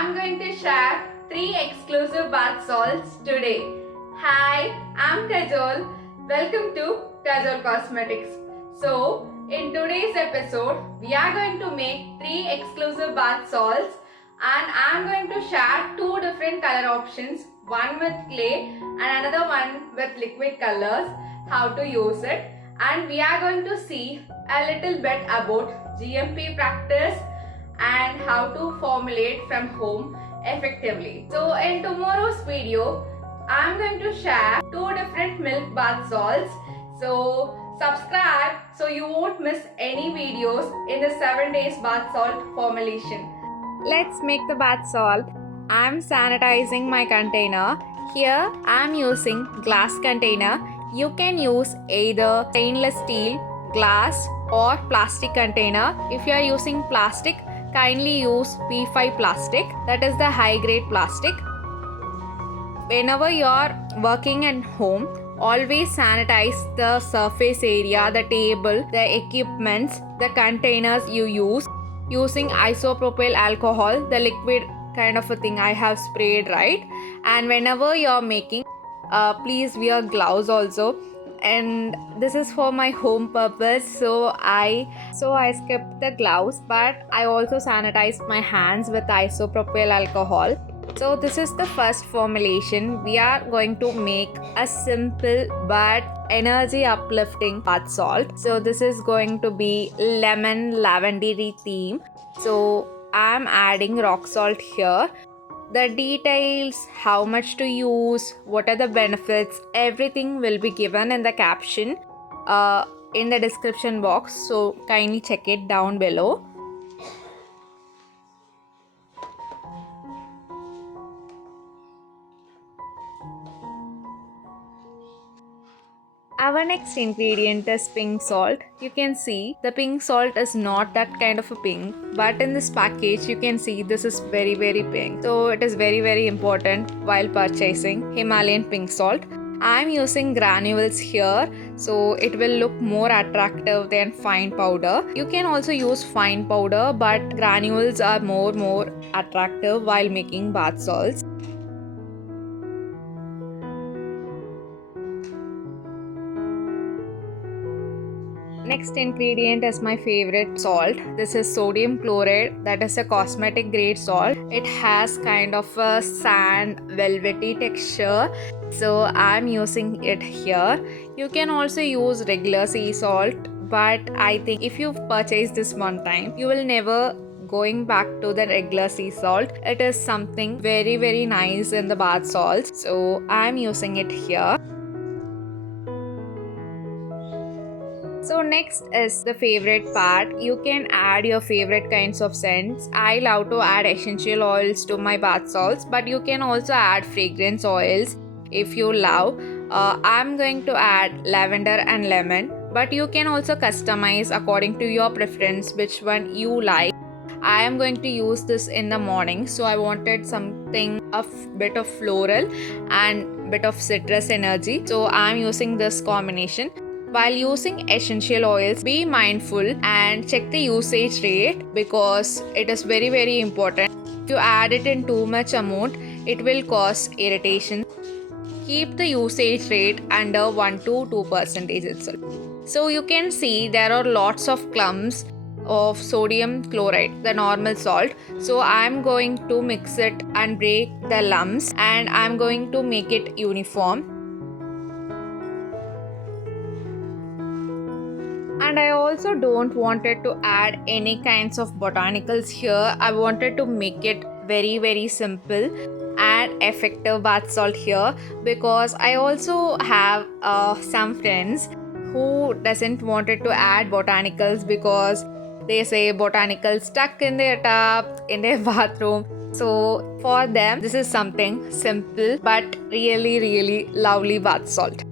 I'm going to share 3 exclusive bath salts today. Hi, I'm Kajol. Welcome to Kajol Cosmetics. So, in today's episode, we are going to make 3 exclusive bath salts and I'm going to share 2 different color options, one with clay and another one with liquid colors, how to use it, and we are going to see a little bit about GMP practice and how to formulate from home effectively. So in tomorrow's video, I'm going to share 2 different milk bath salts. So subscribe so you won't miss any videos in the 7 days bath salt formulation. Let's make the bath salt. I'm sanitizing my container. Here I'm using glass container. You can use either stainless steel, glass or plastic container. If you are using plastic, kindly use P5 plastic, that is the high grade plastic. Whenever you are working at home, always sanitize the surface area, the table, the equipments, the containers you use using isopropyl alcohol, the liquid kind of a thing I have sprayed, right? And whenever you are making, please wear gloves also. And this is for my home purpose, so I skipped the gloves, but I also sanitized my hands with isopropyl alcohol. So this is the first formulation. We are going to make a simple but energy uplifting bath salt. So this is going to be lemon lavendery theme. So I'm adding rock salt here. The details, how much to use, what are the benefits, everything will be given in the caption in the description box. So kindly check it down below. Our next ingredient is pink salt. You can see the pink salt is not that kind of a pink, but in this package you can see this is very pink. So it is very important while purchasing Himalayan pink salt. I am using granules here, so it will look more attractive than fine powder. You can also use fine powder, but granules are more attractive while making bath salts. Next ingredient is my favorite salt. This is sodium chloride, that is a cosmetic grade salt. It has kind of a sand velvety texture, so I'm using it here. You can also use regular sea salt, but I think if you purchase this one time, you will never going back to the regular sea salt. It is something very nice in the bath salts, so I'm using it here. So next is the favorite part. You can add your favorite kinds of scents. I love to add essential oils to my bath salts, but you can also add fragrance oils if you love. I'm going to add lavender and lemon, but you can also customize according to your preference which one you like. I am going to use this in the morning, so I wanted something a bit of floral and bit of citrus energy, so I'm using this combination. While using essential oils, be mindful and check the usage rate because it is very important. If you add it in too much amount, it will cause irritation. Keep the usage rate under 1 to 2% itself. So you can see there are lots of clumps of sodium chloride, the normal salt. So I'm going to mix it and break the lumps, and I'm going to make it uniform. And I also don't wanted to add any kinds of botanicals here. I wanted to make it very simple and effective bath salt here, because I also have some friends who doesn't wanted to add botanicals because they say botanicals stuck in their tub, in their bathroom. So for them, this is something simple but really lovely bath salt.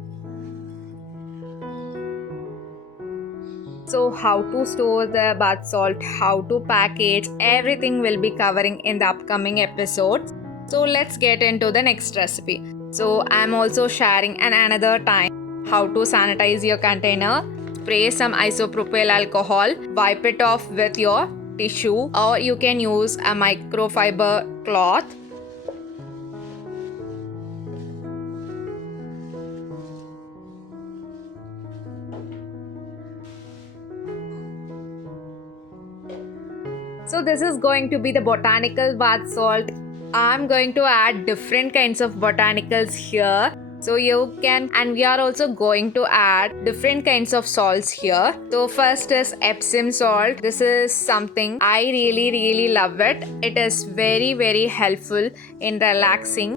So how to store the bath salt, how to package, everything will be covering in the upcoming episodes. So let's get into the next recipe. So I'm also sharing another time how to sanitize your container. Spray some isopropyl alcohol, wipe it off with your tissue or you can use a microfiber cloth. So this is going to be the botanical bath salt. I'm going to add different kinds of botanicals here. So you can, and we are also going to add different kinds of salts here. So first is Epsom salt. This is something I really love it. It is very helpful in relaxing.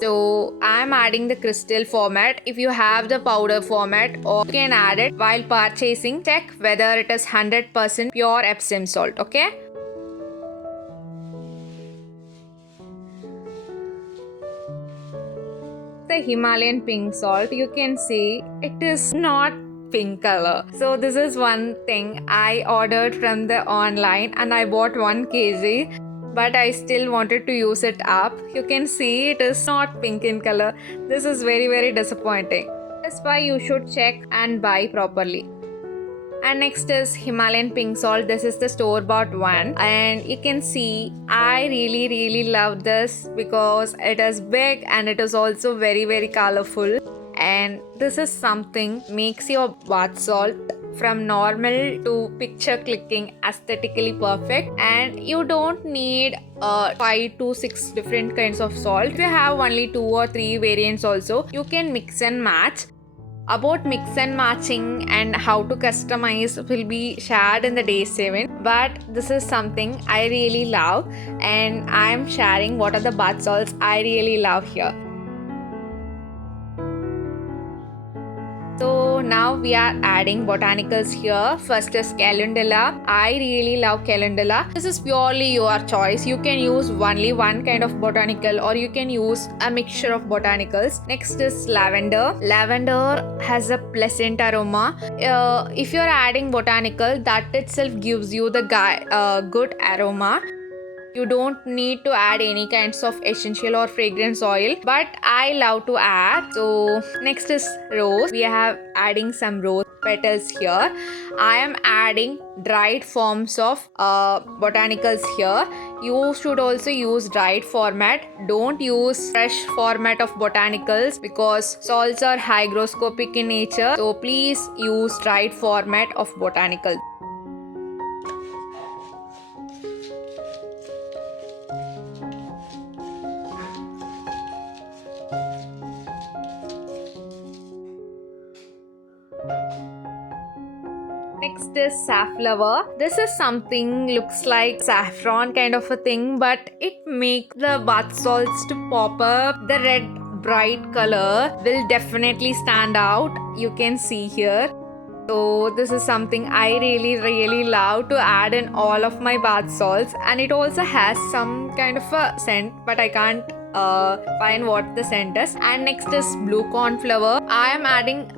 So I'm adding the crystal format. If you have the powder format, or you can add it while purchasing. Check whether it is 100% pure Epsom salt, okay? The Himalayan pink salt, you can see it is not pink color. So this is one thing I ordered from the online and I bought 1 kg, but I still wanted to use it up. You can see it is not pink in color. This is very disappointing. That's why you should check and buy properly. And next is Himalayan pink salt. This is the store-bought one, and you can see I really love this because it is big and it is also very colorful. And this is something makes your bath salt from normal to picture clicking aesthetically perfect, and you don't need 5 to 6 different kinds of salt. If you have only 2 or 3 variants also, you can mix and match. About mix and matching and how to customize will be shared in the day 7, but this is something I really love and I am sharing what are the bath salts I really love here. So now we are adding botanicals here. First is Calendula. I really love Calendula. This is purely your choice. You can use only one kind of botanical or you can use a mixture of botanicals. Next is lavender. Lavender has a pleasant aroma. If you're adding botanical, that itself gives you the good aroma. You don't need to add any kinds of essential or fragrance oil, but I love to add. So next is rose. We are adding some rose petals here. I am adding dried forms of botanicals here. You should also use dried format. Don't use fresh format of botanicals because salts are hygroscopic in nature. So please use dried format of botanicals. Next is safflower. This is something looks like saffron kind of a thing, but it makes the bath salts to pop up. The red bright color will definitely stand out. You can see here. So this is something I really love to add in all of my bath salts, and it also has some kind of a scent, but I can't find what the scent is. And next is blue corn flower. I am adding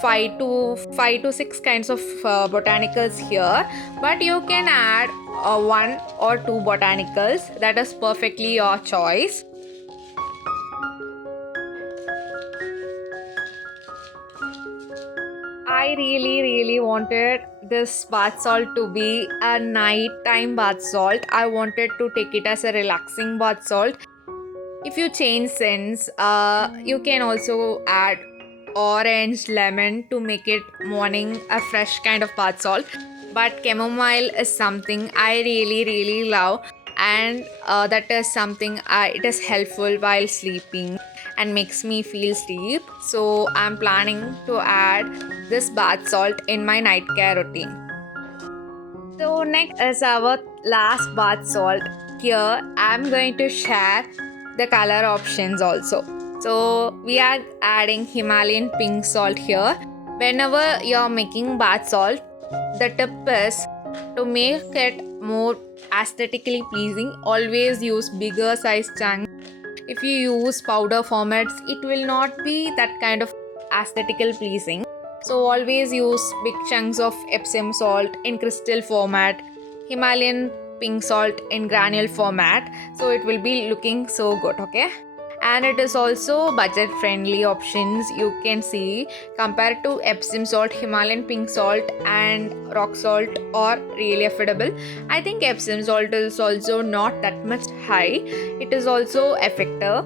5 to 6 kinds of botanicals here, but you can add 1 or 2 botanicals. That is perfectly your choice. I really wanted this bath salt to be a nighttime bath salt. I wanted to take it as a relaxing bath salt. If you change scents, you can also add orange, lemon to make it morning a fresh kind of bath salt. But chamomile is something I really love, and that is something it is helpful while sleeping and makes me feel sleep. So I'm planning to add this bath salt in my night care routine. So next is our last bath salt. Here I'm going to share the color options also. So we are adding Himalayan pink salt here. Whenever you're making bath salt, the tip is to make it more aesthetically pleasing, always use bigger size chunks. If you use powder formats, it will not be that kind of aesthetical pleasing. So always use big chunks of Epsom salt in crystal format, Himalayan pink salt in granule format, so it will be looking so good, okay? and it is also budget friendly options. You can see compared to Epsom salt, Himalayan pink salt and rock salt are really affordable. I think Epsom salt is also not that much high. It is also effective.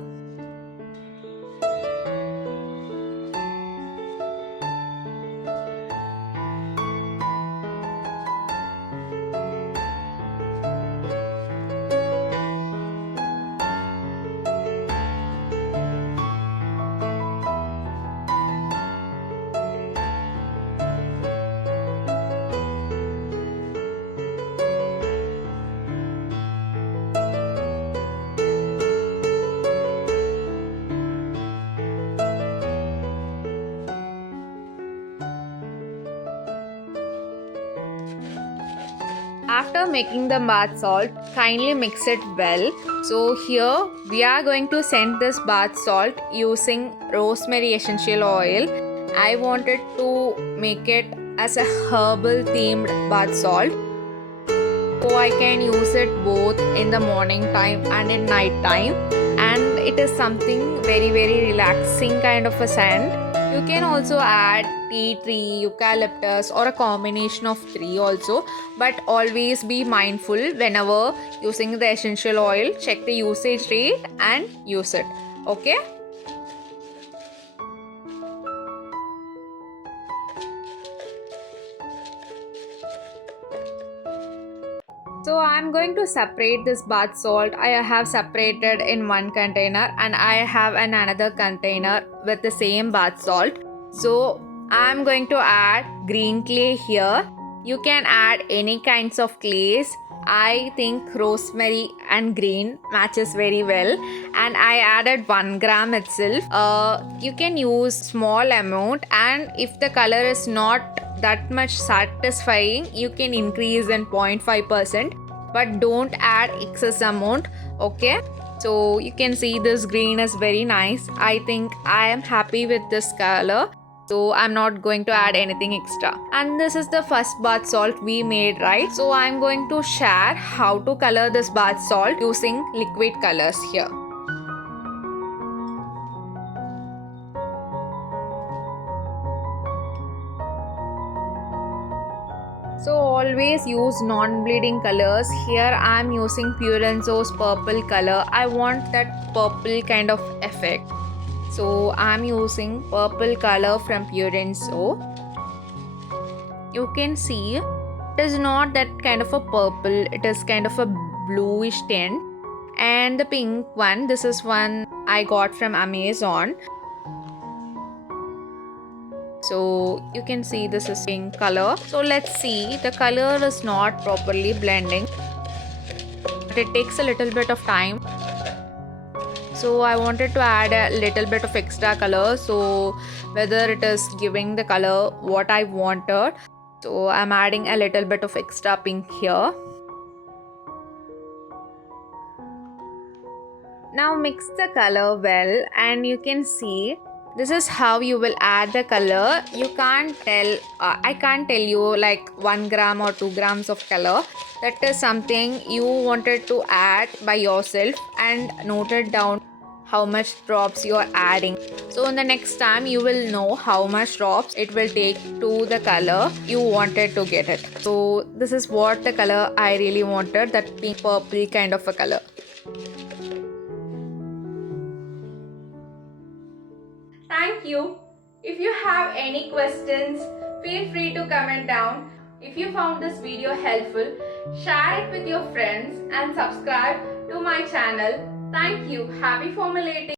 After making the bath salt, kindly mix it well. So here we are going to scent this bath salt using rosemary essential oil. I wanted to make it as a herbal themed bath salt, so I can use it both in the morning time and in night time, and it is something very relaxing kind of a scent. You can also add tea tree, eucalyptus or a combination of three also, but always be mindful whenever using the essential oil. Check the usage rate and use it. Okay. So I'm going to separate this bath salt. I have separated in one container and I have another container with the same bath salt. So I'm going to add green clay here. You can add any kinds of clays. I think rosemary and green matches very well, and I added 1 gram itself. You can use small amount, and if the color is not that much satisfying, you can increase in 0.5%, but don't add excess amount. Okay, so you can see this green is very nice. I think I am happy with this color, so I'm not going to add anything extra. And this is the first bath salt we made, right? So I'm going to share how to color this bath salt using liquid colors here. So always use non-bleeding colors. Here I am using PURENSO's purple color. I want that purple kind of effect, so I am using purple color from PURENSO. You can see it is not that kind of a purple, it is kind of a bluish tint. And the pink one, this is one I got from Amazon. So you can see this is pink color. So let's see, the color is not properly blending, but it takes a little bit of time. So I wanted to add a little bit of extra color, so whether it is giving the color what I wanted. So I'm adding a little bit of extra pink here. Now mix the color well, and you can see this is how you will add the color. You can't tell, I can't tell you like 1 gram or 2 grams of color. That is something you wanted to add by yourself and note it down how much drops you are adding. So in the next time you will know how much drops it will take to the color you wanted to get it. So this is what the color I really wanted, that pink purple kind of a color. Thank you. If you have any questions, feel free to comment down. If you found this video helpful, share it with your friends and subscribe to my channel. Thank you. Happy formulating.